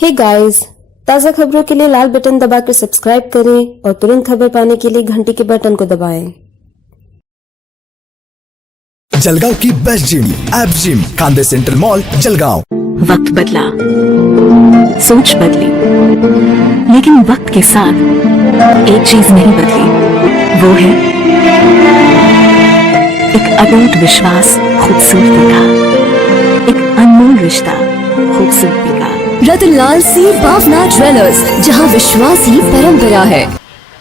Hey guys, ताज़ा खबरों के लिए लाल बटन दबाकर सब्सक्राइब करें और तुरंत खबर पाने के लिए घंटी के बटन को दबाएं। जलगांव की बेस्ट जिम ऐप जिम कांदे सेंट्रल मॉल जलगांव। वक्त बदला, सोच बदली, लेकिन वक्त के साथ एक चीज नहीं बदली, वो है एक अटूट विश्वास खूबसूरती का, एक अनमोल रिश्ता खूबसूरती का। रतनलाल सी भावना ज्वेलर्स, जहां विश्वास ही परंपरा है।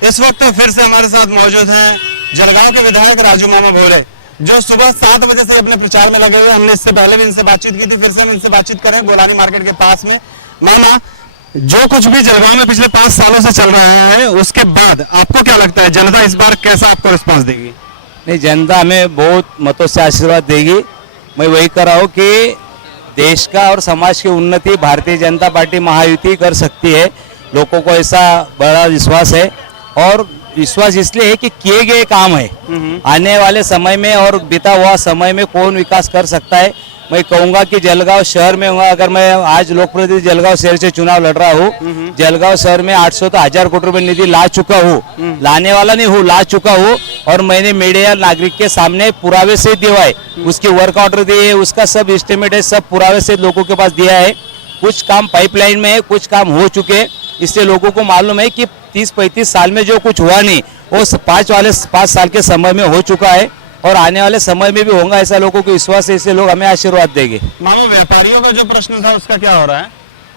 इस वक्त फिर से हमारे साथ मौजूद हैं जलगांव के विधायक राजू मामा भोरे, जो सुबह 7 बजे से अपने प्रचार में लगे हुए। हमने इससे पहले भी इनसे बातचीत की थी, फिर से हम इनसे बातचीत करें। गोलानी मार्केट के पास में मामा, जो कुछ भी जलगांव में पिछले 5 सालों से चल रहा है, उसके बाद आपको क्या लगता है जनता इस बार कैसा आपको रिस्पॉन्स देगी? नहीं, जनता हमें बहुत मतों से आशीर्वाद देगी। मैं वही कर रहा हूँ कि देश का और समाज की उन्नति भारतीय जनता पार्टी महायुति कर सकती है। लोगों को ऐसा बड़ा विश्वास है, और विश्वास इसलिए है कि किए गए काम है। आने वाले समय में और बीता हुआ समय में कौन विकास कर सकता है। मैं कहूँगा कि जलगांव शहर में हूँ, अगर मैं आज लोक प्रतिनिधि जलगांव शहर से चुनाव लड़ रहा हूँ, जलगांव शहर में 800 तो 1000 कोटी रुपए निधि ला चुका हूँ, लाने वाला नहीं हूँ, ला चुका हूँ। और मैंने मीडिया नागरिक के सामने पुरावे से दिया है, उसकी वर्क ऑर्डर दिए है, उसका सब एस्टिमेट है, सब पुरावे से लोगों के पास दिया है। कुछ काम पाइपलाइन में है, कुछ काम हो चुके। इससे लोगों को मालूम है कि 30-35 साल में जो कुछ हुआ नहीं, वो 5 साल के समय में हो चुका है, और आने वाले समय में भी होगा। ऐसा लोगों को विश्वास है, इससे लोग हमें आशीर्वाद देंगे। मामा, व्यापारियों का जो प्रश्न था उसका क्या हो रहा है?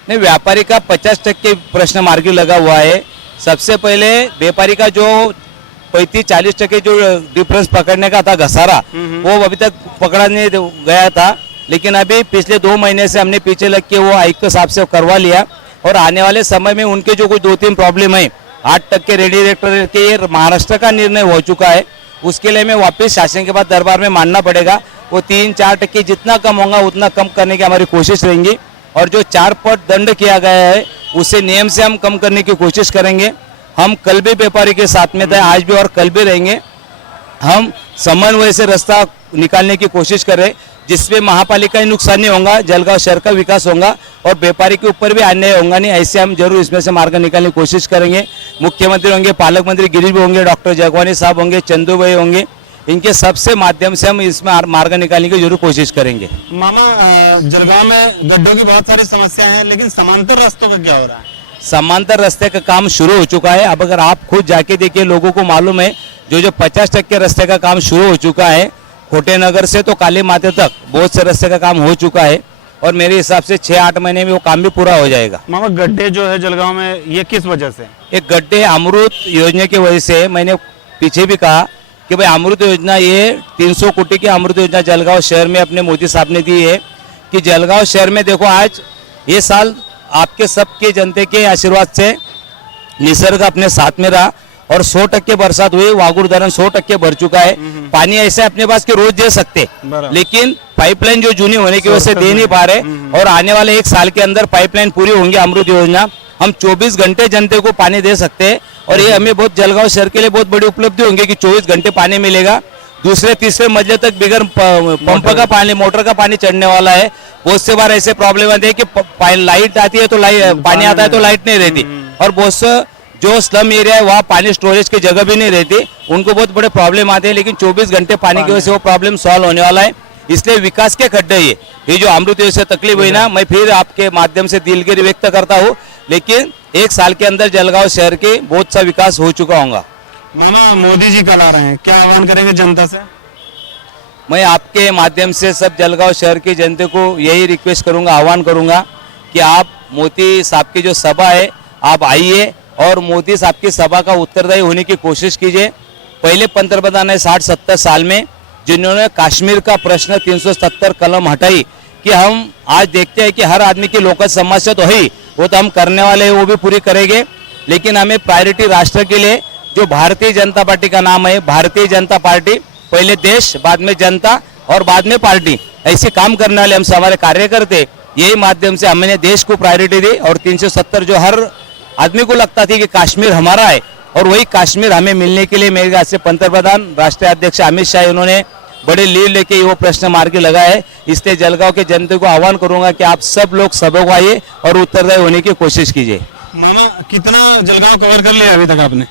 नहीं, व्यापारी का 50% प्रश्न मार्ग लगा हुआ है। सबसे पहले व्यापारी का जो 35-40% जो डिफरेंस पकड़ने का था घसारा, वो अभी तक पकड़ा नहीं गया था। लेकिन अभी पिछले 2 महीने से हमने पीछे लग के वो आयुक्त साहब से करवा लिया, और आने वाले समय में उनके जो कुछ 2-3 प्रॉब्लम है, 8% रेडी रेक्टर के, ये महाराष्ट्र का निर्णय हो चुका है। उसके लिए मैं वापस शासन के पास दरबार में मानना पड़ेगा। वो 3-4% जितना कम होगा उतना कम करने की हमारी कोशिश रहेंगी। और जो 4 पट दंड किया गया है, उसे नियम से हम कम करने की कोशिश करेंगे। हम कल भी व्यापारी के साथ में थे, आज भी और कल भी रहेंगे। हम समन्वय से रास्ता निकालने की कोशिश करें, जिसमें महापालिका ही नुकसान नहीं होगा, जलगांव शहर का विकास होगा, और व्यापारी के ऊपर भी अन्याय होगा नहीं। ऐसे हम जरूर इसमें से मार्ग निकालने की कोशिश करेंगे। मुख्यमंत्री होंगे, पालक मंत्री गिरीश भी होंगे, डॉक्टर जगवानी साहब होंगे, चंदू भाई होंगे, इनके सबसे माध्यम से हम इसमें मार्ग निकालने की जरूर कोशिश करेंगे। मामा, जलगांव में गड्ढों की बहुत सारी समस्या है, लेकिन समांतर रास्तों का क्या हो रहा है? समांतर रास्ते का काम शुरू हो चुका है। अब अगर आप खुद जाके देखिए, लोगों को मालूम है, जो 50% रास्ते का काम शुरू हो चुका है। खोटे नगर से तो काली माते तक बहुत से रास्ते का काम हो चुका है, और मेरे हिसाब से 6-8 महीने में वो काम भी पूरा हो जाएगा। मामा, गड्ढे जो है जलगांव में, ये किस वजह से? एक गड्ढे अमृत योजना की वजह से। मैंने पीछे भी कहा कि भाई अमृत योजना, ये 300 कोटी की अमृत योजना जलगांव शहर में अपने मोदी साहब ने दी है। कि जलगांव शहर में देखो, आज ये साल आपके सबके जनते के आशीर्वाद से निसर्ग अपने साथ में रहा, और 100% बरसात हुई। वागुर धरण 100% भर चुका है। पानी ऐसे अपने पास के रोज दे सकते, लेकिन पाइपलाइन जो जूनी होने की वजह से दे नहीं पा रहे। और आने वाले 1 साल के अंदर पाइपलाइन पूरी होंगी अमृत योजना, हम 24 घंटे जनता को पानी दे सकते हैं। और ये हमें बहुत, जलगांव शहर के लिए बहुत बड़ी उपलब्धि होंगी कि 24 घंटे पानी मिलेगा। दूसरे तीसरे मंजिल तक बिगर पंप का पानी, मोटर का पानी चढ़ने वाला है। बहुत से बार ऐसे प्रॉब्लम आते हैं कि लाइट आती है तो पानी आता है तो लाइट नहीं रहती, और बहुत से जो स्लम एरिया है वहाँ पानी स्टोरेज की जगह भी नहीं रहती, उनको बहुत बड़े प्रॉब्लम आते हैं। लेकिन 24 घंटे पानी की वजह से वो प्रॉब्लम सॉल्व होने वाला है। इसलिए विकास के खड्डे ये जो अमृत योजना से तकलीफ हुई ना, मैं फिर आपके माध्यम से दिलगिरी व्यक्त करता हूँ। लेकिन 1 साल के अंदर जलगांव शहर के बहुत सा विकास हो चुका होगा। मामा, मोदी जी कल आ रहे हैं, क्या आह्वान करेंगे जनता से? मैं आपके माध्यम से सब जलगांव शहर की जनता को यही रिक्वेस्ट करूंगा, आह्वान करूंगा कि आप मोदी साहब की जो सभा है, आप आइए और मोदी साहब की सभा का उत्तरदायी होने की कोशिश कीजिए। पहले पंतप्रधान है 60-70 साल में, जिन्होंने कश्मीर का प्रश्न 370 कलम हटाई। कि हम आज देखते हैं कि हर आदमी की लोकल समस्या तो है, वो तो हम करने वाले हैं, वो भी पूरी करेंगे। लेकिन हमें प्रायोरिटी राष्ट्र के लिए, जो भारतीय जनता पार्टी का नाम है, भारतीय जनता पार्टी, पहले देश, बाद में जनता और बाद में पार्टी, ऐसे काम करने वाले हम हमारे कार्यकर्ते, यही माध्यम से हमने देश को प्रायोरिटी दी। और 370 जो हर आदमी को लगता थी कि कश्मीर हमारा है, और वही कश्मीर हमें मिलने के लिए मेरे हाथ से पंतप्रधान, राष्ट्रीय अध्यक्ष अमित शाह, इन्होंने बड़े लीड लेके वो प्रश्न मार्ग के लगा है। इसलिए जलगांव के जनता को आह्वान करूंगा कि आप सब लोग सबक आइए और उत्तरदायी होने की कोशिश कीजिए। मामा कितना जलगांव कवर कर लिया अभी तक आपने?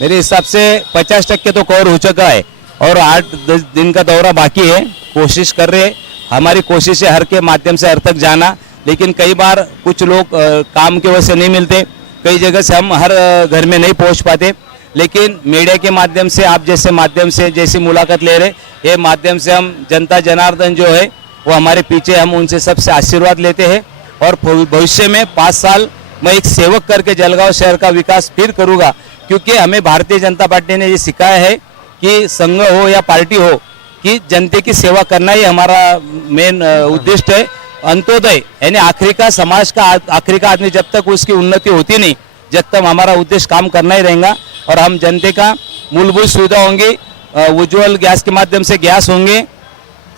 मेरे हिसाब से 50% तो कवर हो चुका है और 8-10 दिन का दौरा बाकी है। कोशिश कर रहे हैं, हमारी कोशिश है हर के माध्यम से हर तक जाना, लेकिन कई बार कुछ लोग काम की वजह से नहीं मिलते, कई जगह से हम हर घर में नहीं पहुंच पाते, लेकिन मीडिया के माध्यम से आप जैसे माध्यम से जैसी मुलाकात ले रहे, ये माध्यम से हम जनता जनार्दन जो है वो हमारे पीछे, हम उनसे सबसे आशीर्वाद लेते हैं और भविष्य में 5 साल मैं एक सेवक करके जलगांव शहर का विकास फिर करूंगा, क्योंकि हमें भारतीय जनता पार्टी ने ये सिखाया है कि संघ हो या पार्टी हो कि जनता की सेवा करना ही हमारा मेन उद्देश्य है। अंत्योदय यानी आखिरी का समाज का आखिरी का आदमी जब तक उसकी उन्नति होती नहीं, जब तक हमारा उद्देश्य काम करना ही रहेगा और हम जनता का मूलभूत सुविधा होंगी, उज्ज्वल गैस के माध्यम से गैस होंगे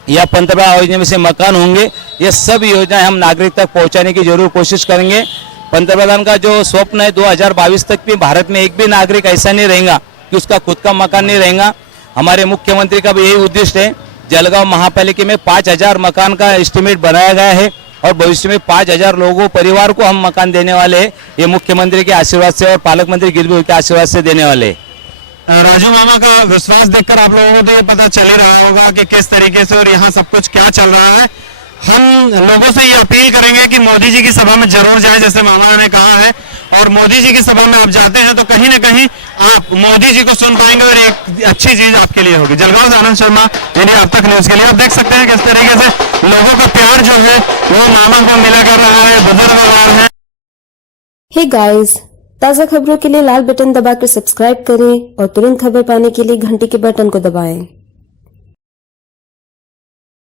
या पंतप्रधान योजना में से मकान होंगे, ये सब योजनाएं हम नागरिक तक पहुंचाने की जरूर कोशिश करेंगे। पंतप्रधान का जो स्वप्न है 2022 तक भी भारत में एक भी नागरिक ऐसा नहीं रहेगा कि उसका खुद का मकान नहीं रहेगा। हमारे मुख्यमंत्री का भी यही उद्देश्य है। जलगांव महापालिका में 5000 मकान का एस्टिमेट बनाया गया है और भविष्य में 5000 लोगों परिवार को हम मकान देने वाले हैं। ये मुख्यमंत्री के आशीर्वाद से और पालक मंत्री गिरवी के आशीर्वाद से देने वाले हैं। राजू मामा का विश्वास देखकर आप लोगों को तो ये पता चल ही रहा होगा कि किस तरीके से और यहाँ सब कुछ क्या चल रहा है। हम लोगों से ये अपील करेंगे कि मोदी जी की सभा में जरूर जाए, जैसे मामा ने कहा है, और मोदी जी की सभा में आप जाते हैं तो कहीं ना कहीं आप मोदी जी को सुन पाएंगे और एक अच्छी चीज आपके लिए होगी। जलगांव से आनंद शर्मा, यानी अब तक न्यूज के लिए। आप देख सकते हैं किस तरीके से लोगों का प्यार जो है वो मामा को मिला कर रहा है, बुजुर्ग लोग हैं। हे गाइस, ताज़ा खबरों के लिए लाल बटन दबाकर सब्सक्राइब करें और तुरंत खबर पाने के लिए घंटी के बटन को दबाएं।